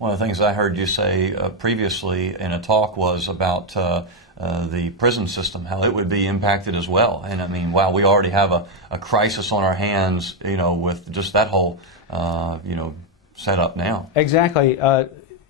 One of the things I heard you say previously in a talk was about the prison system, how it would be impacted as well. And I mean, wow, we already have a crisis on our hands, you know, with just that whole, you know, setup now. Exactly.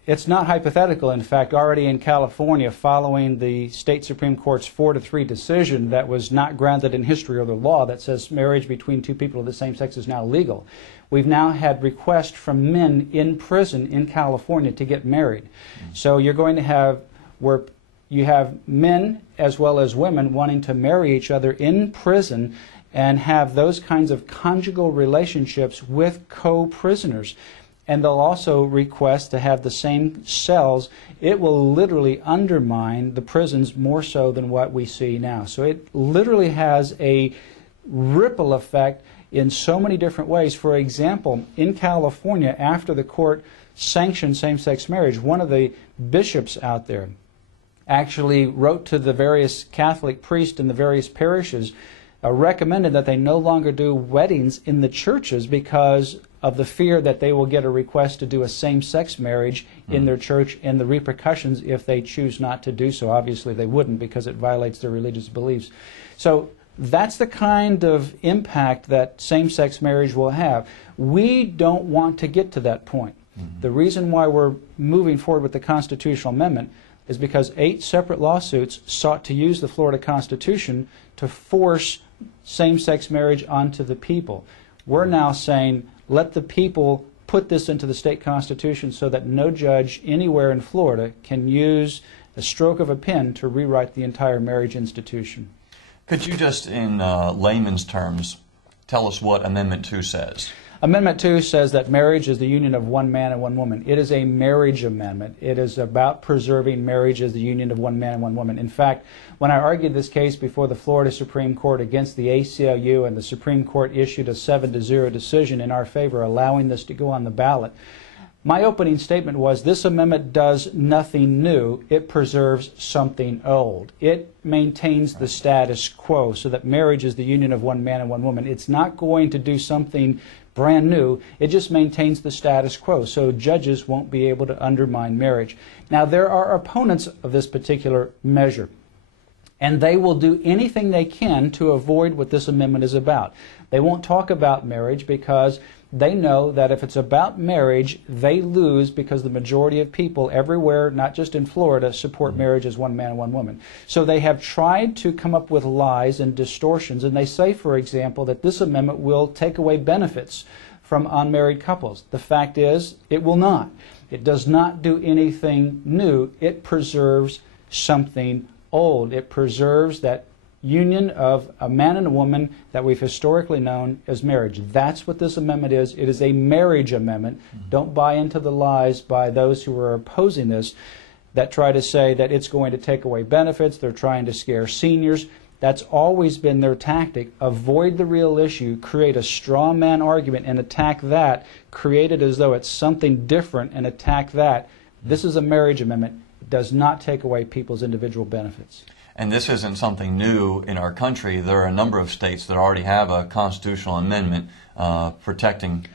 It's not hypothetical. In fact, already in California, following the state Supreme Court's 4-3 decision that was not grounded in history or the law that says marriage between two people of the same sex is now legal, we've now had requests from men in prison in California to get married. So you're going to have where you have men as well as women wanting to marry each other in prison and have those kinds of conjugal relationships with co-prisoners. And they'll also request to have the same cells. It will literally undermine the prisons more so than what we see now. So it literally has a ripple effect in so many different ways. For example, in California, after the court sanctioned same-sex marriage, one of the bishops out there actually wrote to the various Catholic priests in the various parishes, recommended that they no longer do weddings in the churches because of the fear that they will get a request to do a same-sex marriage in their church and the repercussions if they choose not to do so. Obviously they wouldn't because it violates their religious beliefs. So that's the kind of impact that same-sex marriage will have. We don't want to get to that point. The reason why we're moving forward with the constitutional amendment is because 8 separate lawsuits sought to use the Florida Constitution to force same-sex marriage onto the people. We're now saying, let the people put this into the state constitution so that no judge anywhere in Florida can use a stroke of a pen to rewrite the entire marriage institution. Could you just, in layman's terms, tell us what Amendment 2 says? Amendment 2 says that marriage is the union of one man and one woman. It is a marriage amendment. It is about preserving marriage as the union of one man and one woman. In fact, when I argued this case before the Florida Supreme Court against the ACLU and the Supreme Court issued a 7-0 decision in our favor allowing this to go on the ballot, my opening statement was this amendment does nothing new. It preserves something old. It maintains the status quo so that marriage is the union of one man and one woman. It's not going to do something brand new. It just maintains the status quo so judges won't be able to undermine marriage. Now there are opponents of this particular measure, and they will do anything they can to avoid what this amendment is about. They won't talk about marriage because they know that if it's about marriage, they lose because the majority of people everywhere, not just in Florida, support marriage as one man and one woman. So they have tried to come up with lies and distortions, and they say, for example, that this amendment will take away benefits from unmarried couples. The fact is, it will not. It does not do anything new. It preserves something old. It preserves that union of a man and a woman that we've historically known as marriage. That's what this amendment is. It is a marriage amendment. Don't buy into the lies by those who are opposing this that try to say that it's going to take away benefits. They're trying to scare seniors. That's always been their tactic. Avoid the real issue, create a straw man argument and attack that, create it as though it's something different and attack that. This is a marriage amendment. It does not take away people's individual benefits. And this isn't something new in our country. There are a number of states that already have a constitutional amendment protecting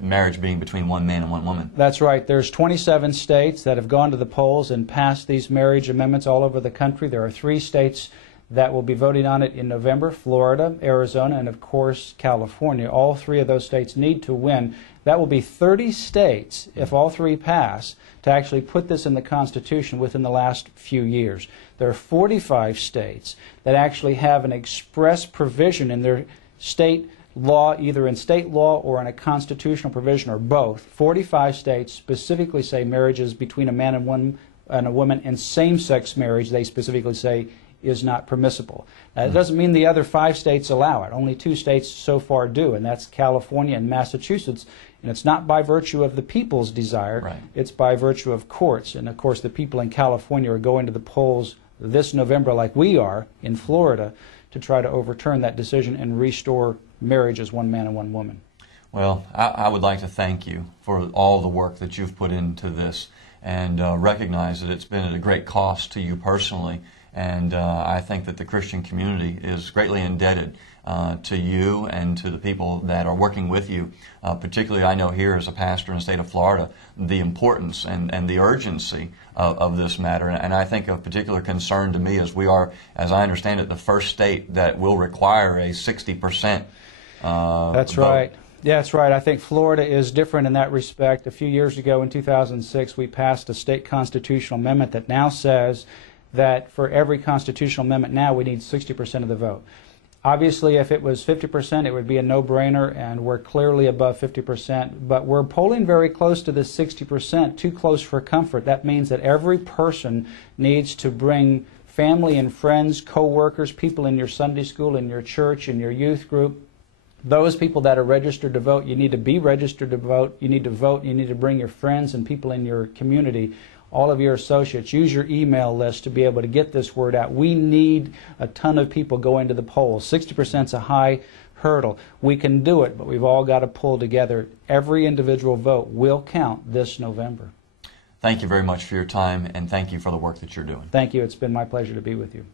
marriage being between one man and one woman. That's right. There's 27 states that have gone to the polls and passed these marriage amendments all over the country. There are 3 states that will be voting on it in November: Florida, Arizona, and of course California. All 3 of those states need to win. That will be 30 states, if all 3 pass, to actually put this in the Constitution within the last few years. There are 45 states that actually have an express provision in their state law, either in state law or in a constitutional provision or both. 45 states specifically say marriage is between a man and a woman, and same-sex marriage, they specifically say, is not permissible. It doesn't mean the other 5 states allow it. Only 2 states so far do, and that's California and Massachusetts. And it's not by virtue of the people's desire. Right. It's by virtue of courts. And of course the people in California are going to the polls this November, like we are in Florida, to try to overturn that decision and restore marriage as one man and one woman. Well, I would like to thank you for all the work that you've put into this and recognize that it's been at a great cost to you personally. And I think that the Christian community is greatly indebted to you and to the people that are working with you. Particularly, I know here as a pastor in the state of Florida, the importance and the urgency of this matter. And I think of particular concern to me as we are, as I understand it, the first state that will require a 60% That's vote. right. Yeah, that's right. I think Florida is different in that respect. A few years ago in 2006, we passed a state constitutional amendment that now says that for every constitutional amendment now, we need 60% of the vote. Obviously, if it was 50%, it would be a no-brainer, and we're clearly above 50%. But we're polling very close to the 60%, too close for comfort. That means that every person needs to bring family and friends, co-workers, people in your Sunday school, in your church, in your youth group. Those people that are registered to vote, you need to be registered to vote. You need to vote. You need to bring your friends and people in your community, all of your associates. Use your email list to be able to get this word out. We need a ton of people going to the polls. 60% is a high hurdle. We can do it, but we've all got to pull together. Every individual vote will count this November. Thank you very much for your time, and thank you for the work that you're doing. Thank you. It's been my pleasure to be with you.